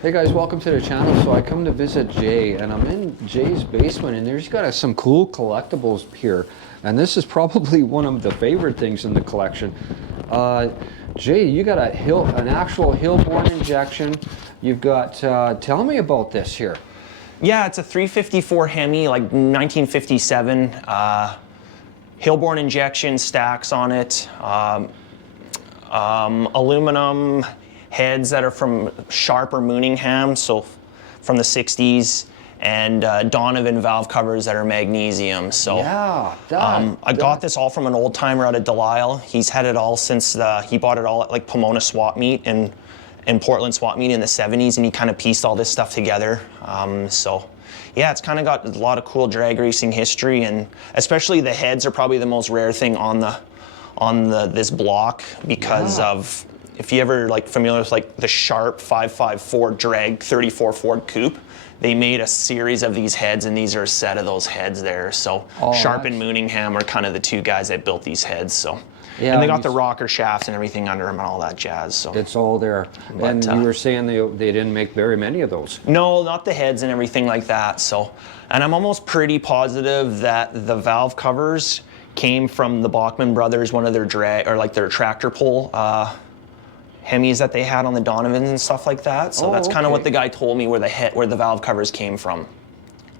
Hey guys, welcome to the channel. So I come to visit Jay, and I'm in Jay's basement, and there's got some cool collectibles here. And this is probably one of the favorite things in the collection. Jay, you got an actual Hilborn injection. You've got, tell me about this here. Yeah, it's a 354 Hemi, like 1957. Hilborn injection stacks on it. Aluminum heads that are from Sharp or Mooningham, so from the 60s, and Donovan valve covers that are magnesium. So yeah, I got this all from an old timer out of Delisle. He's had it all since he bought it all at like Pomona Swap Meet and Portland Swap Meet in the 70s, and he kind of pieced all this stuff together. So yeah, it's kind of got a lot of cool drag racing history, and especially the heads are probably the most rare thing on this block because of, if you ever like familiar with like the Sharp 554 drag 34 Ford Coupe, they made a series of these heads, and these are a set of those heads there. So Sharp and Mooningham are kind of the two guys that built these heads. So yeah, and they got the rocker shafts and everything under them and all that jazz. So it's all there. But, and you were saying they didn't make very many of those. No, not the heads and everything like that. So, and I'm almost pretty positive that the valve covers came from the Bachman brothers, one of their their tractor pull Hemis that they had on the Donovans and stuff like that. So that's kind of what the guy told me where the valve covers came from.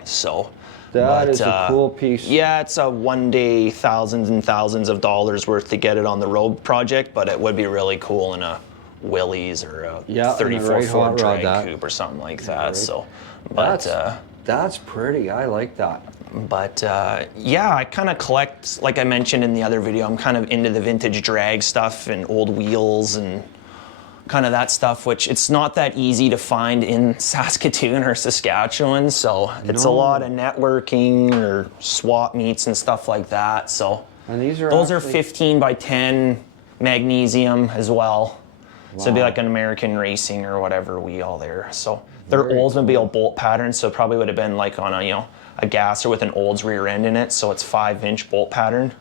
So that is a cool piece. Yeah, it's a one day thousands and thousands of dollars worth to get it on the road project, but it would be really cool in a Willys or a 34 Ford drag coupe or something like that. Right. So, but that's pretty. I like that. But yeah, I kind of collect, like I mentioned in the other video, I'm kind of into the vintage drag stuff and old wheels and kind of that stuff, which it's not that easy to find in Saskatoon or Saskatchewan. So it's a lot of networking or swap meets and stuff like that. So and those are 15 by 10 magnesium as well. Wow. So it'd be like an American Racing or whatever wheel there. So they're Oldsmobile bolt patterns, so it probably would have been like on a gasser with an Olds rear end in it, so it's 5-inch bolt pattern.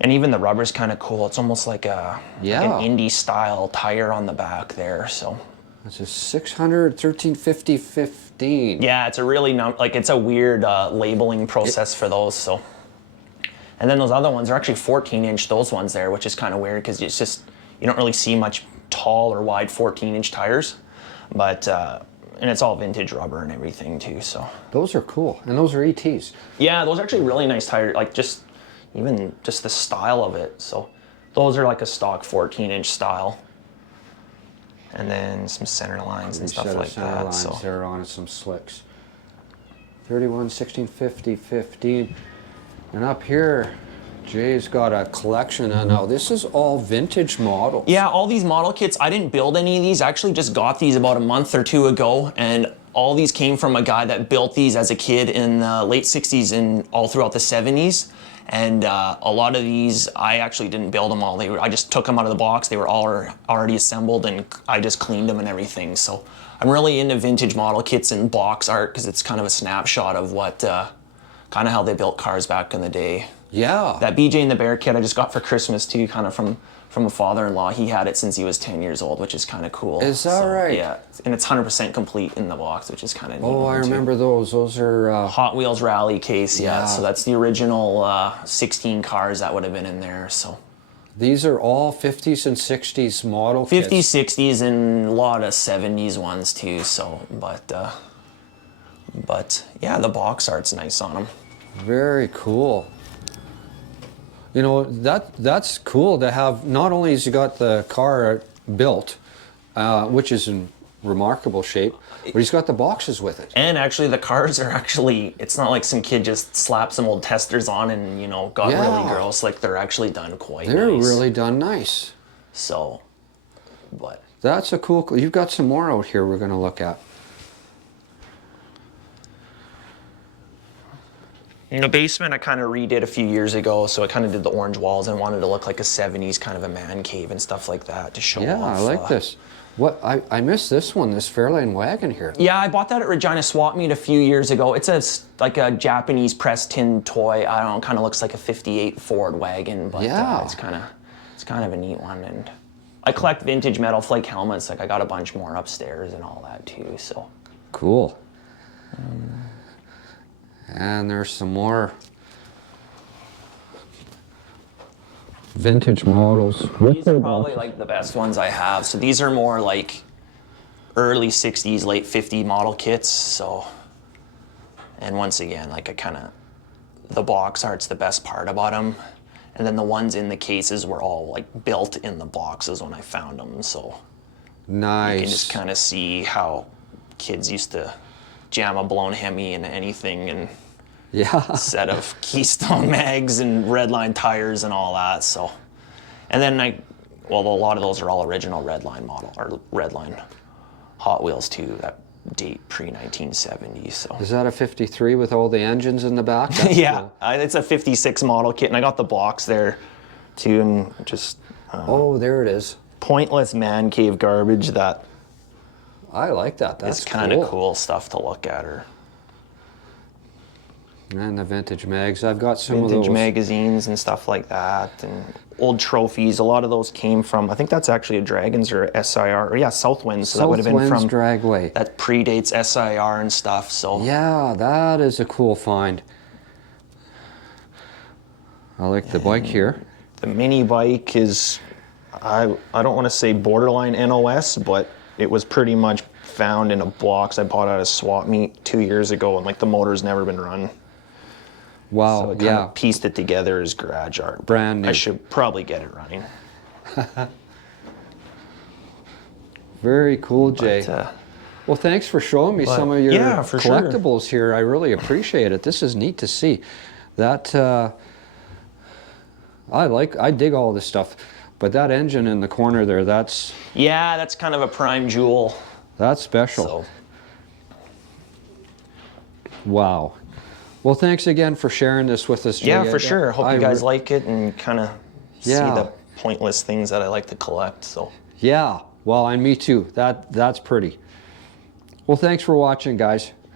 And even the rubber's kind of cool. It's almost like an Indy style tire on the back there. So it's a 600 1350 15. Yeah, it's a really it's a weird labeling process for those. So, and then those other ones are actually 14-inch. Those ones there, which is kind of weird because it's just you don't really see much tall or wide 14-inch tires, but. And it's all vintage rubber and everything too, so. Those are cool, and those are ETs. Yeah, those are actually really nice tires, like even just the style of it. So those are like a stock 14-inch style. And then some center lines and stuff like that. Lines there on some slicks. 31, 16, 50, 15. And up here, Jay's got a collection. Now this is all vintage models. Yeah, all these model kits, I didn't build any of these. I actually just got these about a month or two ago, and all these came from a guy that built these as a kid in the late 60s and all throughout the 70s. And a lot of these, I actually didn't build them all. I just took them out of the box. They were all already assembled, and I just cleaned them and everything. So I'm really into vintage model kits and box art because it's kind of a snapshot of what, kind of how they built cars back in the day. Yeah. That BJ and the Bear kit I just got for Christmas too, kind of from a father-in-law. He had it since he was 10 years old, which is kind of cool. Is that right? Yeah, and it's 100% complete in the box, which is kind of neat. Oh, I remember those. Those are... Hot Wheels Rally case, yeah. So that's the original 16 cars that would have been in there, so. These are all 50s and 60s model 50s, kits. 60s, and a lot of 70s ones too, so, but yeah, the box art's nice on them. Very cool. You know, that's cool to have. Not only has he got the car built, which is in remarkable shape, but he's got the boxes with it. And actually the cars are it's not like some kid just slapped some old testers on and, got really gross. Like, they're actually done quite nice. They're really done nice. So, but. That's a cool, you've got some more out here we're going to look at. In the basement, I kind of redid a few years ago, so I kind of did the orange walls and wanted to look like a 70s kind of a man cave and stuff like that to show off. Yeah, I like this. What I missed this one, this Fairlane Wagon here. Yeah, I bought that at Regina Swap Meet a few years ago. It's like a Japanese pressed tin toy. I don't know, kind of looks like a '58 Ford wagon, but it's kind of a neat one. And I collect vintage metal Flake helmets. Like I got a bunch more upstairs and all that too. So Cool. And there's some more vintage models. these are probably like the best ones I have. So these are more like early 60s, late 50 model kits. So, and once again, like the box art's the best part about them. And then the ones in the cases were all like built in the boxes when I found them. So Nice. you can just kind of see how kids used to jam a blown Hemi into anything and Yeah. set of Keystone mags and Redline tires and all that. So, and then a lot of those are all original Redline model or Redline Hot Wheels too. That date pre-1970. So Is that a 53 with all the engines in the back? That's yeah, cool. it's a 56 model kit, and I got the box there too, and just Oh, there it is. pointless man cave garbage that I like that. That's is kind of cool stuff to look at. Or And the vintage mags. I've got some vintage of those. magazines and stuff like that, and old trophies. A lot of those came from, I think that's actually a Dragons or SIR, or yeah, Southwinds. So that would have been Southwinds from Dragway. that predates SIR and stuff. So Yeah, that is a cool find. I like the bike here. the mini bike is, I don't want to say borderline NOS, but it was pretty much found in a box I bought at a swap meet 2 years ago, and like the motor's never been run. Wow, So I kind yeah. of pieced it together as garage art. Brand new. I should probably get it running. Very cool, Jay. But, Well, thanks for showing me some of your yeah, for sure. collectibles here. I really appreciate it. This is neat to see. That I dig all this stuff, but that engine in the corner there, that's yeah, that's kind of a prime jewel. special. So Wow. Well, thanks again for sharing this with us, Jay. yeah, for sure. Hope you guys like. like it and kind of see Yeah. the pointless things that I like to collect. So Yeah. Well, and me too. That's pretty. Well, thanks for watching, guys.